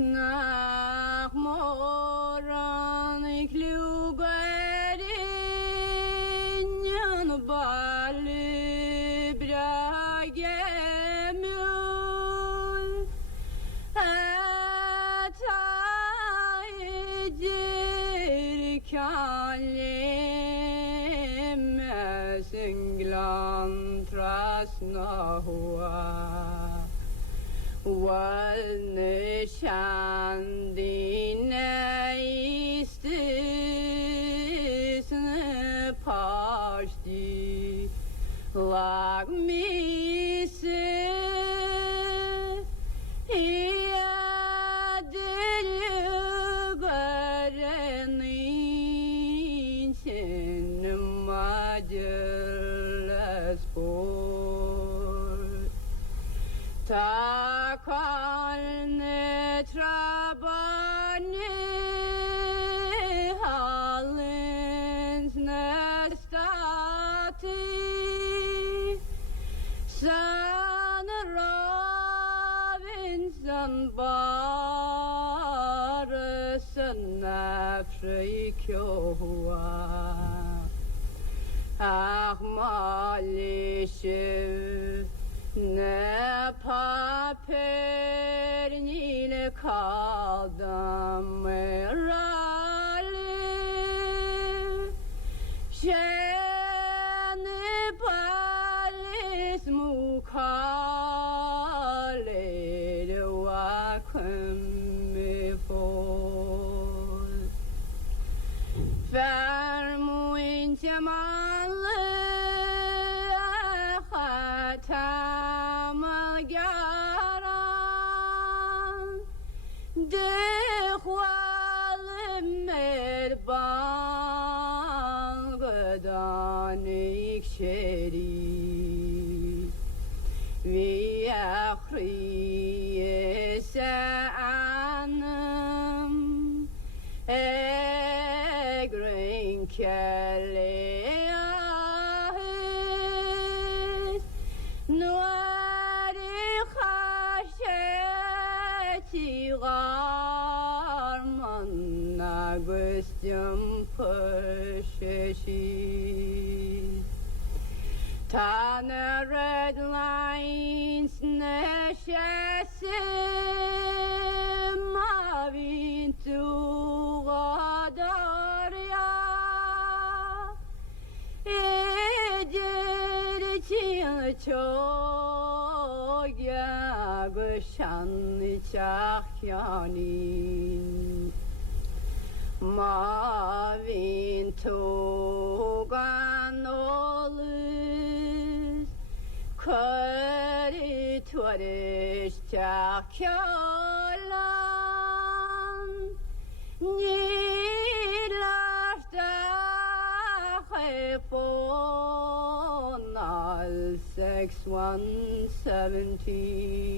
Nach morgen ik luger ingen ballebrage mul Kalime singlan trasnahua والنشاندینه ایستیسن پاشتی لاغمیسی یادلگرنین چن مجلس بود تا kalne trabane halens nestati san ravinsan baresen nafrikyoa ahmalishiv Ne papernile kaldım rali Şeni palis mukaleri vakmi fol Fermuin cemalli Tamalgaran de khwalim ban gdanik sheri vi akhri sa'anam egrin kale Garmanna gustum pusheshi Tana red lines neshesim Mavintu gadaria Edir çilçogya Gushan çahyanin Mavin tugan olur Köri tuariş çahyalan Nilaşta khepon al 6170